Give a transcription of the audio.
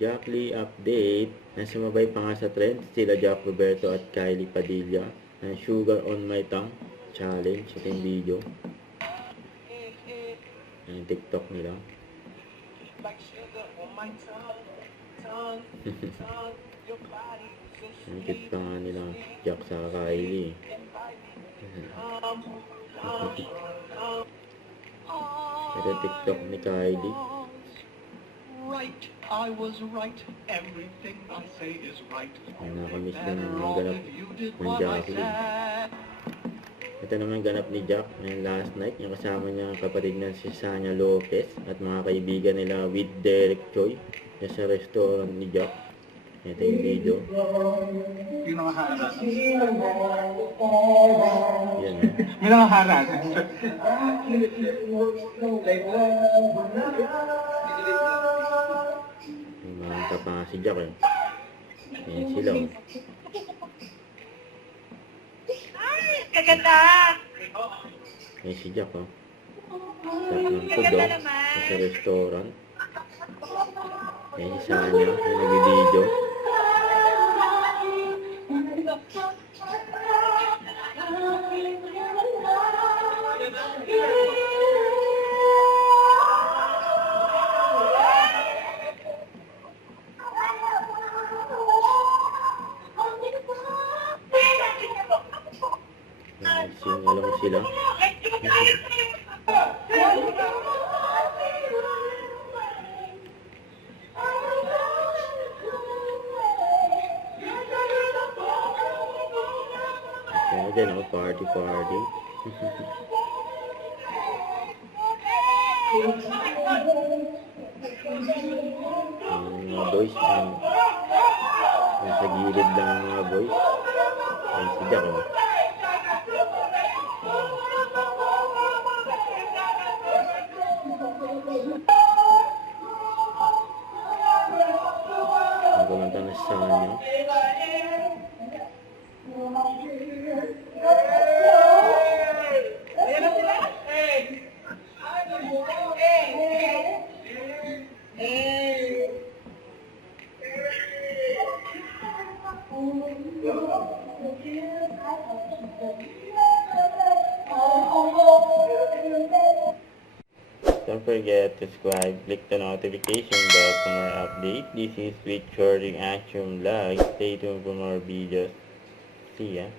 Jack Lee update. Nasumabay pa nga sa trend sila Jack Roberto at Kylie Padilla ng Sugar on My Tongue challenge. Ito yung video. Yung TikTok nila. Nakikit pa nga nila Jack sa Kylie. Ito TikTok ni Kylie. Right, I was right. Everything I say is right. Nakamiss na ng ganap ng Jackie. Ito naman ganap ni Jack ng last night. Yung kasama niya kapatid na si Sanya Lopez at mga kaibigan nila with Derek Choi sa restaurant ni Jack. Ito yung video. Yung nakaharap. Yan. May nakaharap. Manta pa nga si Jack eh. Ayan sila oh. Kaganda! Ayan si Jack oh. Sarap ng food oh. Sa restaurant. Ayan si Sanya. Yung nag-video. Sing along sila. Kaya dyan oh, party. Mga boys, nasa gilid lang ang mga boys. Ayan si Jack oh. Kumanta na sa Sanya. Don't forget to subscribe, click the notification bell for more updates. This is Sweet Shorting Action Vlog. Stay tuned for more videos. See ya.